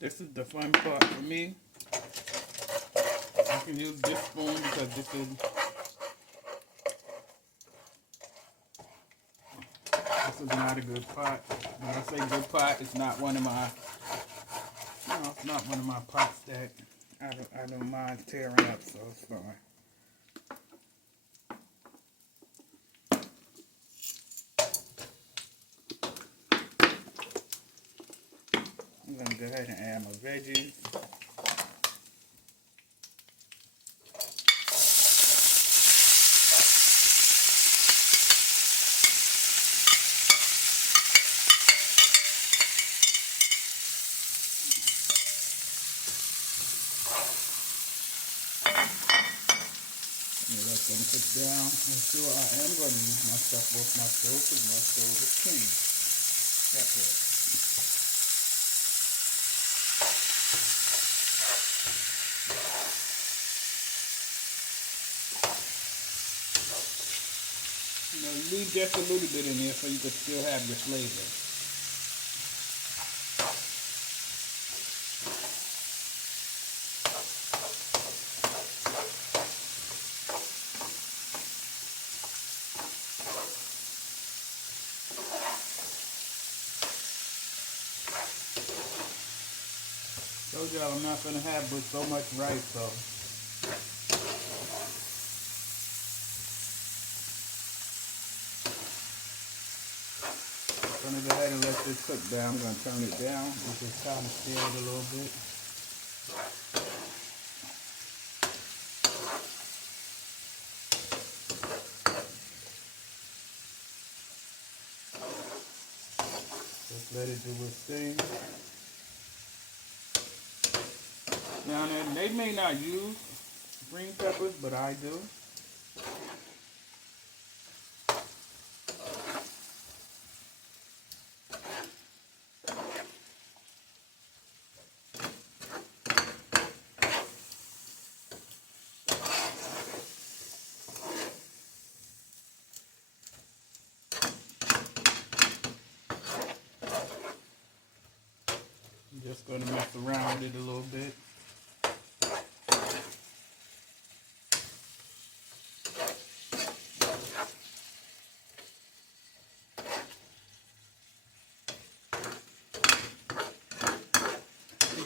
This is the fun part for me. I can use this spoon because this is not a good pot. When I say good pot, it's not one of my, it's not one of my pots that I don't mind tearing up, so it's fine. I'm gonna go ahead and add my veggies. Let them cook down. I'm sure I am going to use my stuff off my stove because my stove is clean. That's it. Leave just a little bit in there so you can still have your flavor. Told y'all I'm not gonna have but so much rice, so I'm gonna go ahead and let this cook down. I'm gonna turn it down and just kind of stir it a little bit. Just let it do its thing. Now, they may not use green peppers, but I do. I'm just going to mess around with it a little bit.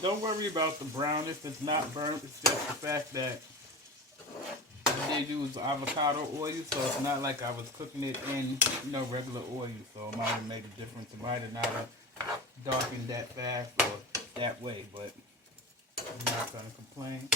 Don't worry about the brownness. It's not burnt. It's just the fact that I did use avocado oil, so it's not like I was cooking it in, regular oil. So it might have made a difference. It might have not have darkened that fast or that way, but I'm not going to complain.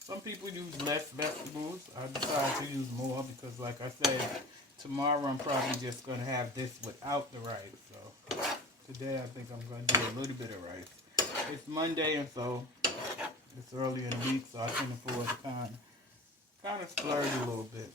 Some people use less vegetables. I decided to use more because, like I said, tomorrow I'm probably just going to have this without the rice. So today I think I'm going to do a little bit of rice. It's Monday, and so it's early in the week, so I can afford to kind of splurge a little bit.